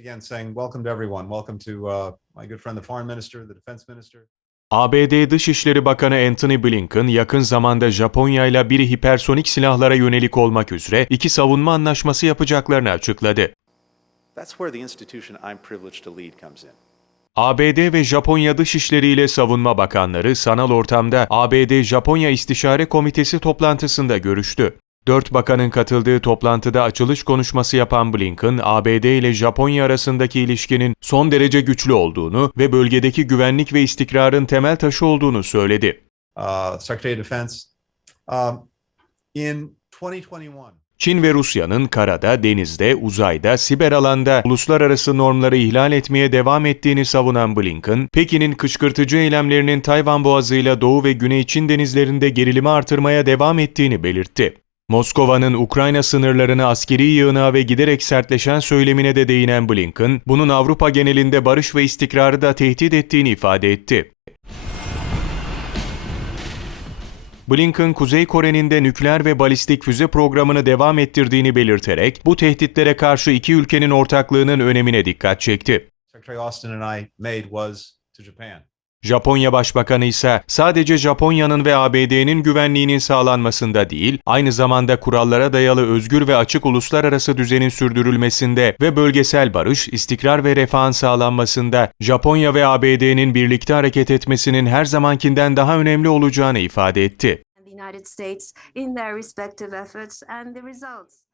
again saying welcome to everyone. Welcome to uh, my good friend, the foreign minister, the defense minister. ABD Dışişleri Bakanı Antony Blinken yakın zamanda Japonya ile biri hipersonik silahlara yönelik olmak üzere iki savunma anlaşması yapacaklarını açıkladı. That's where the institution I'm privileged to lead comes in. ABD ve Japonya Dışişleri ile Savunma Bakanları sanal ortamda ABD-Japonya İstişare Komitesi toplantısında görüştü. Dört bakanın katıldığı toplantıda açılış konuşması yapan Blinken, ABD ile Japonya arasındaki ilişkinin son derece güçlü olduğunu ve bölgedeki güvenlik ve istikrarın temel taşı olduğunu söyledi. Uh, Secretary of Defense. Um, in 2021, Çin ve Rusya'nın karada, denizde, uzayda, siber alanda uluslararası normları ihlal etmeye devam ettiğini savunan Blinken, Pekin'in kışkırtıcı eylemlerinin Tayvan Boğazı'yla Doğu ve Güney Çin denizlerinde gerilimi artırmaya devam ettiğini belirtti. Moskova'nın Ukrayna sınırlarını askeri yığınağa ve giderek sertleşen söylemine de değinen Blinken, bunun Avrupa genelinde barış ve istikrarı da tehdit ettiğini ifade etti. Blinken, Kuzey Kore'nin de nükleer ve balistik füze programını devam ettirdiğini belirterek, bu tehditlere karşı iki ülkenin ortaklığının önemine dikkat çekti. Japonya Başbakanı ise sadece Japonya'nın ve ABD'nin güvenliğinin sağlanmasında değil, aynı zamanda kurallara dayalı özgür ve açık uluslararası düzenin sürdürülmesinde ve bölgesel barış, istikrar ve refahın sağlanmasında Japonya ve ABD'nin birlikte hareket etmesinin her zamankinden daha önemli olacağını ifade etti. United States in their respective efforts and the results.